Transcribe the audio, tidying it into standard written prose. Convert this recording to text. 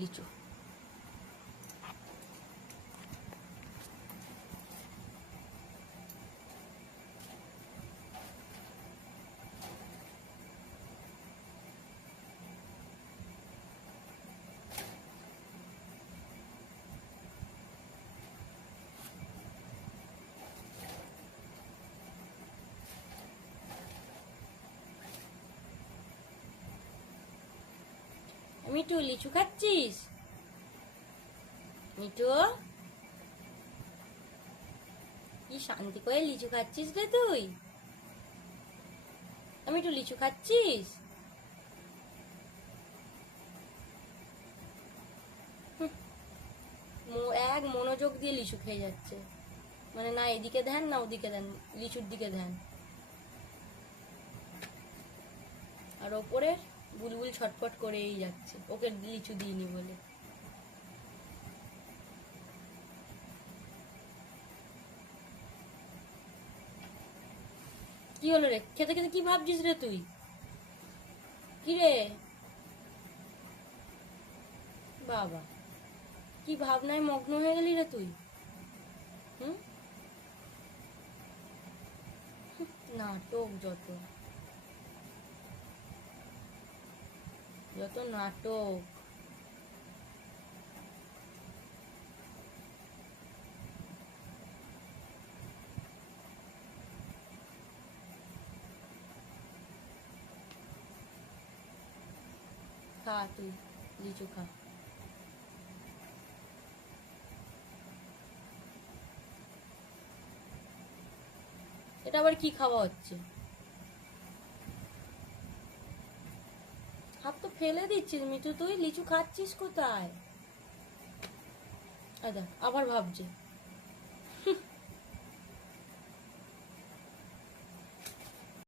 লিচু। মিঠু লিচু খাচ্ছিস? মিঠু কি শান্তি করে লিচু খাচ্ছিস রে তুই? মিঠু লিচু খাচ্ছিস? এক মনোযোগ দিয়ে লিচু খেয়ে যাচ্ছে, মানে না এদিকে ধ্যান না ওদিকে ধ্যান, লিচুর দিকে ধ্যান। আর ওপরে বুলবুল ছটফট করেই যাচ্ছে, ওকে লিচু দিইনি বলে। কি হলো রে, খেতে খেতে কি ভাবছিস রে তুই? কি রে বাবা, কি ভাবনায় মগ্ন হয়ে গেলি রে তুই? হুম, নাটক যত, যত নাটক। খা তুই লিচু খা। এটা আবার কি খাওয়া হচ্ছে? হাত তো ফেলে দিচ্ছিস মিঠু, তুই লিচু খাচ্ছিস কোথায়? আচ্ছা আবার ভাবছে।